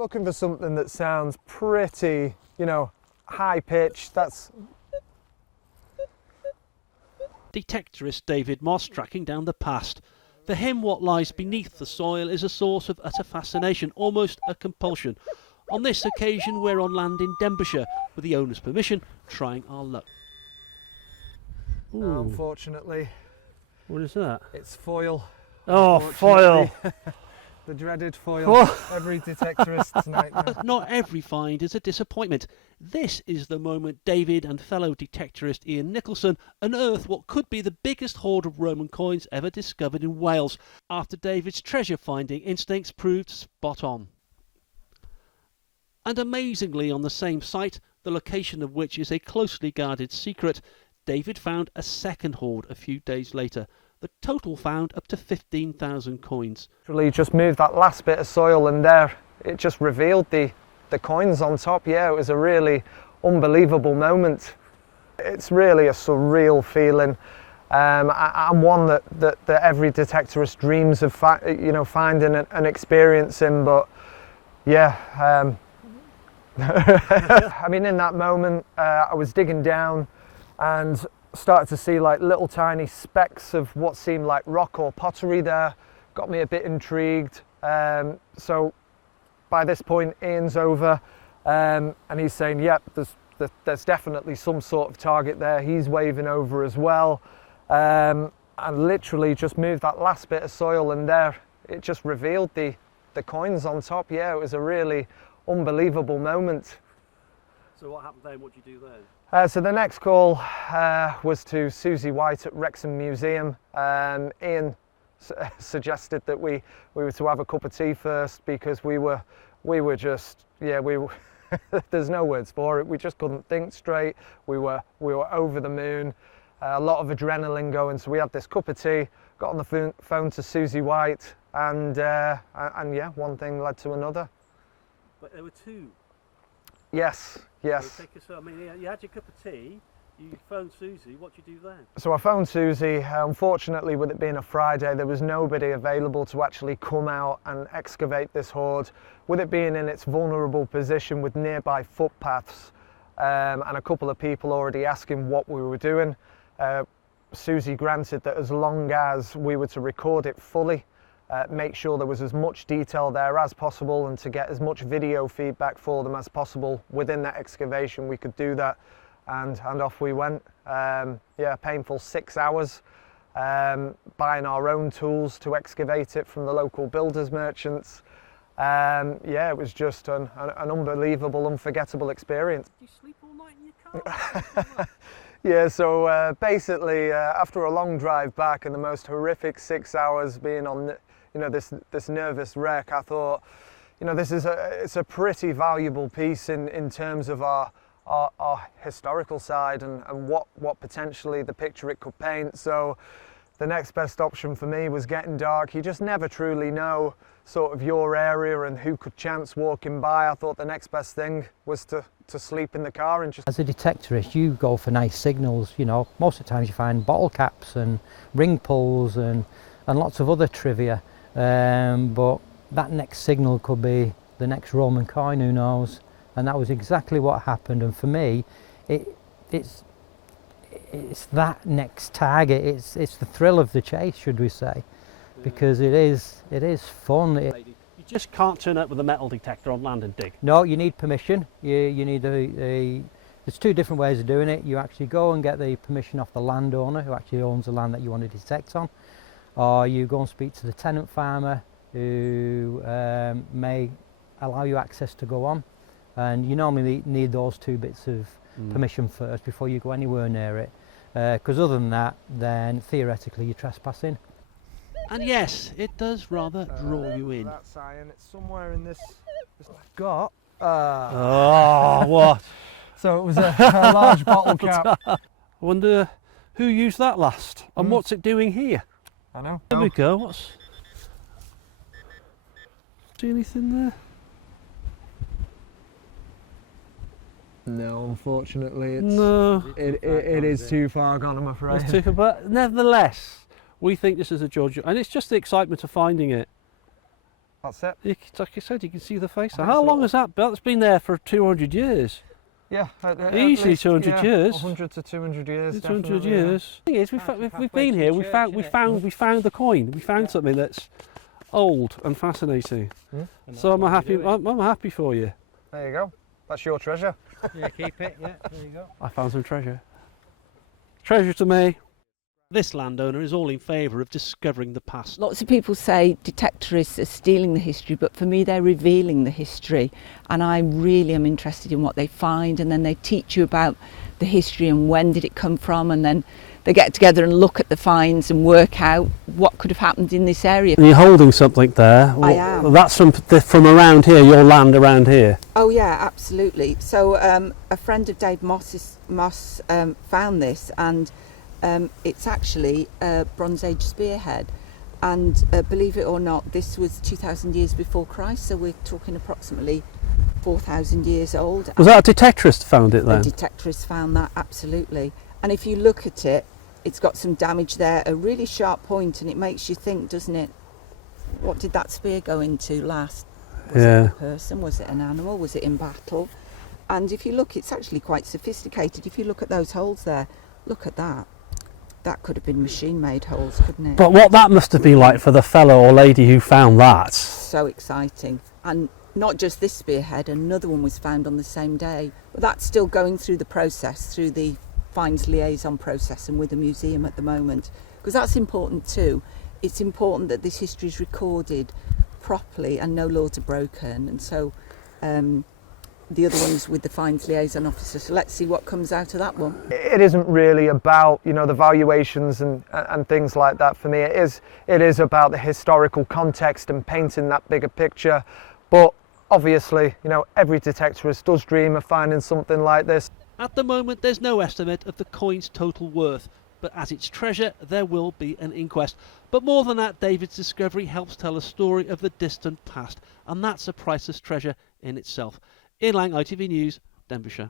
Looking for something that sounds pretty, you know, high pitched. That's Detectorist David Moss tracking down the past. For him, what lies beneath the soil is a source of utter fascination, almost a compulsion. On this occasion, we're on land in Denbighshire, with the owner's permission, trying our luck. Ooh. unfortunately, What is that? it's foil. Oh, foil! The dreaded foil. Every detectorist's nightmare. Not every find is a disappointment. This is the moment David and fellow detectorist Ian Nicholson unearth what could be the biggest hoard of Roman coins ever discovered in Wales, after David's treasure-finding instincts proved spot on. And amazingly, on the same site, the location of which is a closely guarded secret, David found a second hoard a few days later. The total found up to 15,000 coins. Literally just moved that last bit of soil and there it just revealed the coins on top. Yeah, it was a really unbelievable moment. It's really a surreal feeling. I'm one that every detectorist dreams of finding and experiencing, but yeah, I mean, in that moment I was digging down and started to see like little tiny specks of what seemed like rock or pottery there. Got me a bit intrigued. So by this point Ian's over and he's saying, yep, there's definitely some sort of target there. He's waving over as well, and literally just moved that last bit of soil and there it just revealed the coins on top. Yeah, it was a really unbelievable moment. So what happened then? What did you do then? So the next call was to Susie White at Wrexham Museum. Ian suggested that we were to have a cup of tea first, because we were just, yeah, there's no words for it. We just couldn't think straight. We were over the moon. A lot of adrenaline going. So we had this cup of tea, got on the phone to Susie White, and yeah, one thing led to another. But there were two. Yes. So I mean, you had your cup of tea, you phoned Susie, what did you do then? So I phoned Susie. Unfortunately, with it being a Friday, there was nobody available to actually come out and excavate this hoard. With it being in its vulnerable position with nearby footpaths and a couple of people already asking what we were doing, Susie granted that as long as we were to record it fully, make sure there was as much detail there as possible, and to get as much video feedback for them as possible within that excavation, we could do that, and off we went. Yeah, painful 6 hours, buying our own tools to excavate it from the local builders merchants. Yeah, it was just an unbelievable, unforgettable experience. Did you sleep all night in your car? Yeah, so basically after a long drive back and the most horrific 6 hours being on this nervous wreck, I thought, it's a pretty valuable piece in terms of our historical side and what potentially the picture it could paint. So the next best option for me was getting dark. You just never truly know sort of your area and who could chance walking by. I thought the next best thing was to sleep in the car and just... As a detectorist, you go for nice signals. Most of the times you find bottle caps and ring pulls and lots of other trivia, but that next signal could be the next Roman coin, who knows? And that was exactly what happened. And for me, it's that next target. It's the thrill of the chase, should we say? Because it is fun. You just can't turn up with a metal detector on land and dig. No, you need permission. You need there's two different ways of doing it. You actually go and get the permission off the landowner who actually owns the land that you want to detect on, or you go and speak to the tenant farmer who may allow you access to go on. And you normally need those two bits of permission first before you go anywhere near it, because other than that, then theoretically you're trespassing. And yes, it does rather draw you in. That's iron. It's somewhere in this. I've got. Oh, what? So it was a large bottle cap. I wonder who used that last, and what's it doing here? I know. There we go. See anything there? No, unfortunately, it is too far gone, I'm afraid. But nevertheless, we think this is a judge, and it's just the excitement of finding it. That's it. Like you said, you can see the face. I think How it's long has that been? That's been there for 200 years. Yeah, at Easily least, 200 yeah, years. 100 to 200 years. 200 definitely, years. The thing is, we've been here. We found the coin. We found something that's old and fascinating. So I'm happy. I'm happy for you. There you go. That's your treasure. Yeah, keep it. Yeah, there you go. I found some treasure. Treasure to me. This landowner is all in favour of discovering the past. Lots of people say detectorists are stealing the history, but for me they're revealing the history, and I really am interested in what they find, and then they teach you about the history and when did it come from, and then they get together and look at the finds and work out what could have happened in this area. And you're holding something there. I am. That's from around here, your land around here. Oh yeah, absolutely. So a friend of Dave Moss found this, and it's actually a Bronze Age spearhead, and believe it or not, this was 2,000 years before Christ, so we're talking approximately 4,000 years old. Was that a detectorist found it then? A detectorist found that, absolutely. And if you look at it, it's got some damage there, a really sharp point, and it makes you think, doesn't it, what did that spear go into last? Was it a person? Was it an animal? Was it in battle? And if you look, it's actually quite sophisticated. If you look at those holes there, look at that. That could have been machine-made holes, couldn't it? But what that must have been like for the fellow or lady who found that. So exciting. And not just this spearhead, another one was found on the same day. But that's still going through the process, through the finds liaison process, and with the museum at the moment. Because that's important too. It's important that this history is recorded properly and no laws are broken. And so the other one's with the finds liaison officer, so let's see what comes out of that one. It isn't really about, you know, the valuations and things like that for me. It is about the historical context and painting that bigger picture. But obviously, you know, every detectorist does dream of finding something like this. At the moment, there's no estimate of the coin's total worth, but as its treasure, there will be an inquest. But more than that, David's discovery helps tell a story of the distant past, and that's a priceless treasure in itself. Ian Lang, ITV News, Denbighshire.